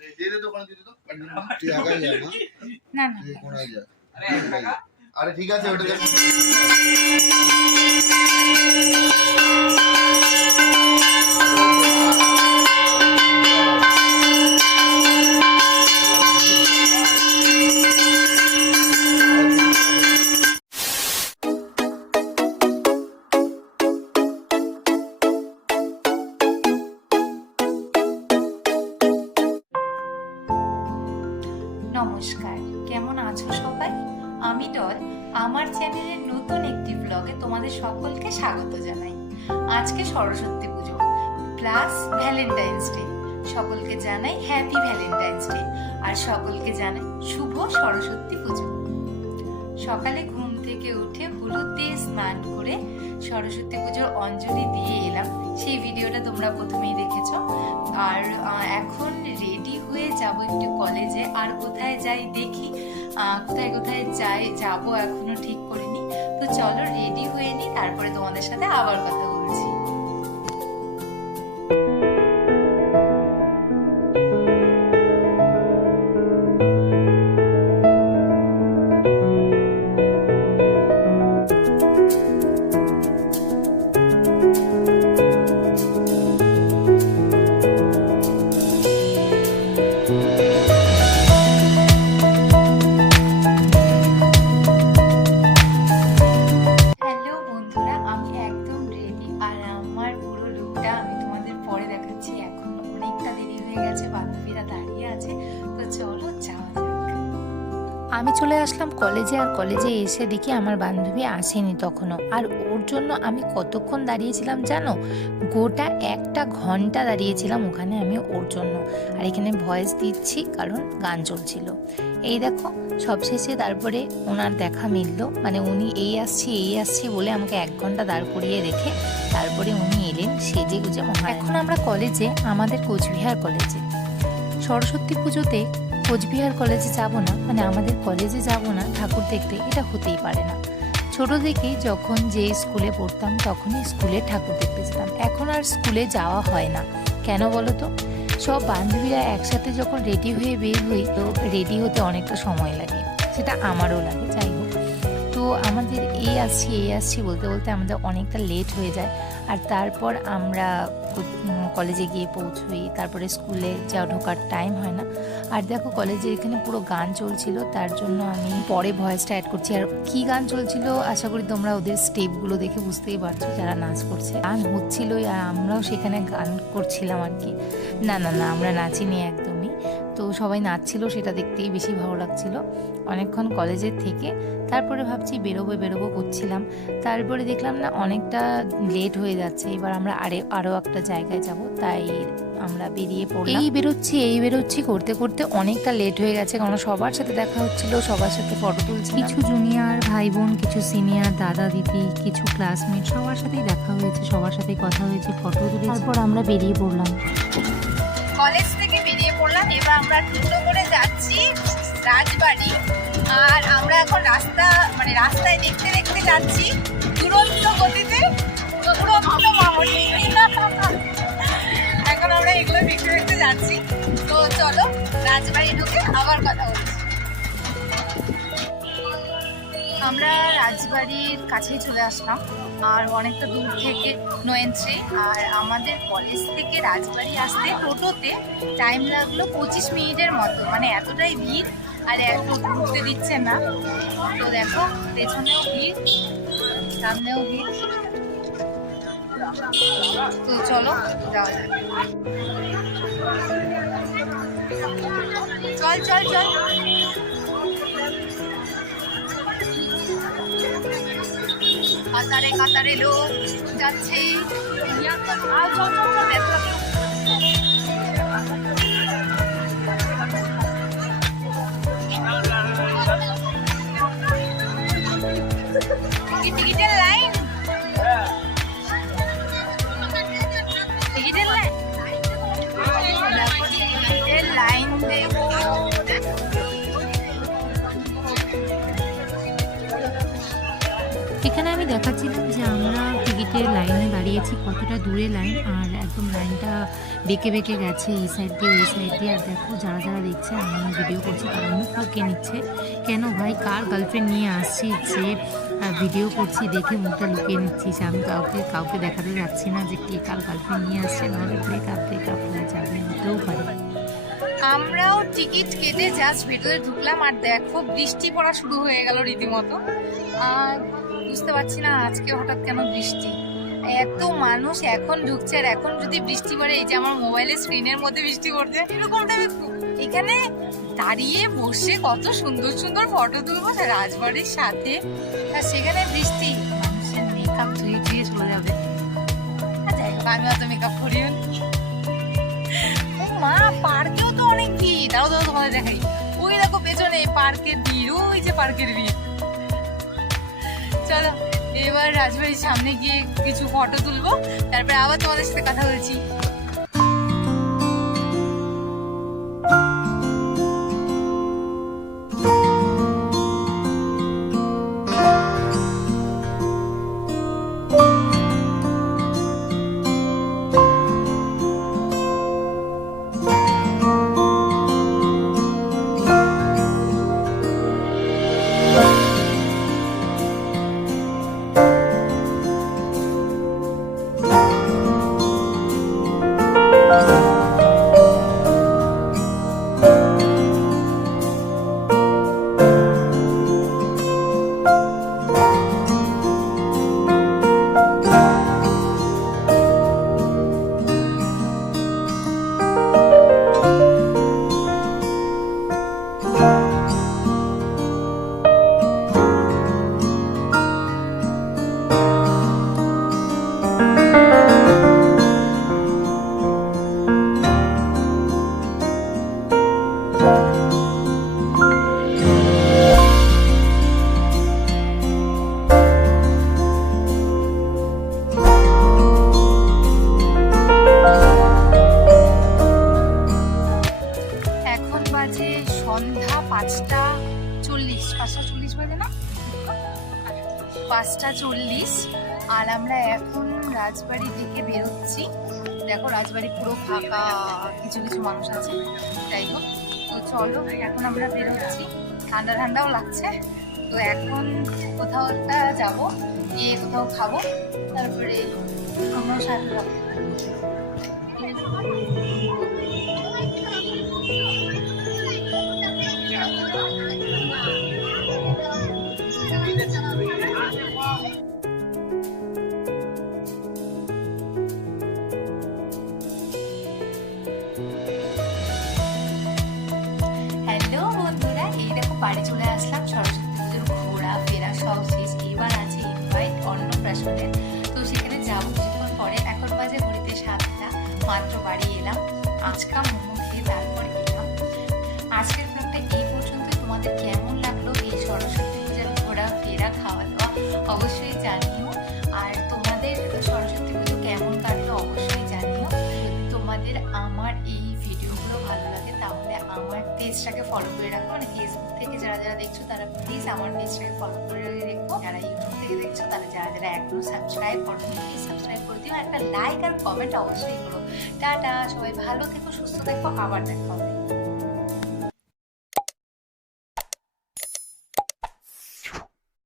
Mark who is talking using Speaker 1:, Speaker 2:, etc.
Speaker 1: তুই একাই যা না
Speaker 2: না না
Speaker 1: তুই কোনায় যা
Speaker 3: আরে ঠিক আছে ওটা দেখ।
Speaker 2: কেমন আছো সবাই? আমি ডল, আমার চ্যানেলের নতুন একটি ব্লগে তোমাদের সকলকে স্বাগত জানাই। আজকে সরস্বতী পুজো প্লাস ভ্যালেন্টাইন্স ডে সকলকে জানাই হ্যাপি ভ্যালেন্টাইন্স ডে আর সকলকে জানাই শুভ সরস্বতী পুজো। সকালে ঘুম থেকে উঠে হলুদ দিয়ে স্নান করে সরস্বতী পুজোর অঞ্জলি দিয়ে এলাম। সেই ভিডিওটা তোমরা প্রথমেই দেখেছ। আর এখন রেডি হয়ে যাব একটু কলেজে আর কোথায় যাই দেখি কোথায় কোথায় যাই, যাব এখনও ঠিক করিনি। তো চলো রেডি হয়ে নি তারপরে তোমাদের সাথে আবার কথা হয়ে গেছে, বান্ধবীরা দাঁড়িয়ে আছে, তো চলো যাওয়া আমি চলে আসলাম কলেজে, আর কলেজে এসে দেখি আমার বান্ধবী আসেনি তখনও। আর ওর জন্য আমি কতক্ষণ দাঁড়িয়েছিলাম জানো? গোটা একটা ঘণ্টা দাঁড়িয়েছিলাম ওখানে আমি ওর জন্য। আর এখানে ভয়েস দিচ্ছি, কারণ গান চলছিল। এই দেখো, সবশেষে তারপরে ওনার দেখা মিললো। মানে উনি এই আসছি এই আসছি বলে আমাকে এক ঘণ্টা দাঁড় করিয়ে রেখে তারপরে উনি সেজে গুজে এখন আমরা কলেজে, আমাদের কোচবিহার কলেজে। সরস্বতী পুজোতে কোচবিহার কলেজে যাব না মানে আমাদের কলেজে যাব না, ঠাকুর দেখতে, এটা হতেই পারে না। ছোট থেকেই যখন যে স্কুলে পড়তাম, তখনই স্কুলে ঠাকুর দেখতে যেতাম। এখন আর স্কুলে যাওয়া হয় না। কেন বলো তো? সব বান্ধবীরা একসাথে যখন রেডি হয়ে বের হই, তো রেডি হতে অনেকটা সময় লাগে। সেটা আমারও লাগে, যাই হোক। তো আমাদের এই আসছি এই আসছি বলতে বলতে আমাদের অনেকটা লেট হয়ে যায়। আর তারপর আমরা কলেজে গিয়ে পৌঁছই, তারপরে স্কুলে যাওয়া ঢোকার টাইম হয় না। আর দেখো কলেজে এখানে পুরো গান চলছিল, তার জন্য আমি পরে ভয়েসটা অ্যাড করছি। আর কি গান চলছিল, আশা করি তোমরা ওদের স্টেপগুলো দেখে বুঝতেই পারছ, যারা নাচ করছে। গান হচ্ছিলই আর আমরাও সেখানে গান করছিলাম আর কি। না না না, আমরা নাচিনি একদমই তো সবাই নাচছিল সেটা দেখতেই বেশি ভালো লাগছিল। অনেকক্ষণ কলেজের থেকে তারপরে ভাবছি বেরোবো বেরোবো করছিলাম। তারপরে দেখলাম না অনেকটা লেট হয়ে যাচ্ছে। এবার আমরা আরে আরও একটা জায়গায় যাব তাই আমরা বেরিয়ে পড়লাম। এই বেরোচ্ছি এই বেরোচ্ছি করতে করতে অনেকটা লেট হয়ে গেছে কারণ সবার সাথে দেখা হচ্ছিল সবার সাথে ফটো তুলছি কিছু জুনিয়র ভাই বোন কিছু সিনিয়র দাদা দিদি কিছু ক্লাসমেট সবার সাথেই দেখা হয়েছে সবার সাথেই কথা হয়েছে ফটো তুলেছি। তারপর আমরা বেরিয়ে পড়লাম। কলেজ থেকে এবার আমরা টোটো করে যাচ্ছি রাজবাড়ি। আর আমরা এখন রাস্তা মানে রাস্তায় দেখতে দেখতে যাচ্ছি দুরন্ত গতিতে এখন আমরা এগুলো দেখতে দেখতে যাচ্ছি। তো চলো, রাজবাড়ি ঢুকে আবার কথা বলছি আমরা রাজবাড়ির কাছেই চলে আসলাম, আর অনেকটা দূর থেকে নো এন্ট্রি আর আমাদের কলেজ থেকে রাজবাড়ি আসতে টোটোতে টাইম লাগল পঁচিশ মিনিটের মতো মানে এতটাই ভিড়, আর এত ঘুরতে দিচ্ছে না। তো দেখো, পেছনেও ভিড়, সামনেও ভিড়। তো চলো, যাওয়া যাক। চল চল চল। কাতারে কাতারে লোক যাচ্ছে। টিকিটের লাইন? টিকিটের লাইন? টিকিটের লাইন? দেখো
Speaker 4: গেছি কতটা দূরে লাইন আর একদম লাইনটা বেঁকে বেঁকে গেছে এই সাইড দিয়ে, ওই সাইড দিয়ে। আর দেখো, যারা যারা দেখছে, আমি ভিডিও করছি, তারা মুখ লুকিয়ে নিচ্ছে। কেন ভাই? কার গার্লফ্রেন্ড নিয়ে আসছি যে ভিডিও করছি দেখে মুখটা লুকিয়ে নিচ্ছিস আমি কাউকে কাউকে দেখাতে যাচ্ছি না যে কে কার গার্লফ্রেন্ড নিয়ে আসছে। নাহলে ব্রেকআপ ব্রেকআপ হয়ে যাবে? হতেও পারে।
Speaker 2: আমরাও টিকিট কেটে জাস্ট ভেতরে ঢুকলাম, আর দেখো, বৃষ্টি পড়া শুরু হয়ে গেল রীতিমতো। আর বুঝতে পারছি না আজকে হঠাৎ কেন বৃষ্টি। এত মানুষ এখন ঢুকছে আর এখন যদি বৃষ্টি পড়ে, এই যে আমার মোবাইলের স্ক্রিনের মধ্যে বৃষ্টি পড়ছে এরকমটা এখানে দাঁড়িয়ে বসে কত সুন্দর সুন্দর ফটো তুলবো রাজবাড়ির সাথে। আর সেখানে বৃষ্টি। মানুষের মেকআপ ধুয়ে ধুয়ে চলে যাবে। আর যাই আমি অত মেকআপ করিও মা, পার্কেও তো অনেক ভিড়। দাও দাও তোমাদের দেখাই। ওই দেখো পেছনে, পার্কের ভিড়, ওই যে পার্কের ভিড়। চলো। এবার রাজবাড়ির সামনে গিয়ে কিছু ফটো তুলবো তারপরে আবার তোমাদের সাথে কথা বলছি। আর আমরা এখন রাজবাড়ি থেকে বেরোচ্ছি। দেখো রাজবাড়ি পুরো ফাঁকা, কিছু কিছু মানুষ আছে, তাই হোক তো চলো, এখন আমরা বেরোচ্ছি। ঠান্ডা ঠান্ডাও লাগছে। তো এখন কোথাও একটা যাব, গিয়ে কোথাও খাব, তারপরে আমরাও সাথে যাব বাড়ি চলে আসলাম। সরস্বতী পুজোর ঘোরা ফেরা সব শেষ। এবার আছে ইনভাইট অন্নপ্রাশনের তো সেখানে যাব কিছুক্ষণ পরে। এখন বাজে ঘুরিতে সাতটা। মাত্র বাড়ি এলাম। আজকা মোমো খেয়ে তারপরে এলাম আজকের ব্লগটা এই পর্যন্ত তোমাদের কেমন লাগল? এই সরস্বতী পূজার ঘোরা ফেরা খাওয়া দাওয়া অবশ্যই জানিও। পেজটাকে ফলো করে রাখো। মানে ফেসবুক থেকে যারা যারা দেখছ, তারা প্লিজ আমার পেজটাকে ফলো করে রেখো। যারা ইউটিউব থেকে দেখছ, তারা যারা যারা এখনও সাবস্ক্রাইব করো প্লিজ সাবস্ক্রাইব করে দিও। একটা লাইক আর কমেন্ট অবশ্যই করো। টাটা, সবাই ভালো থেকো, সুস্থ থেকো, আবার দেখা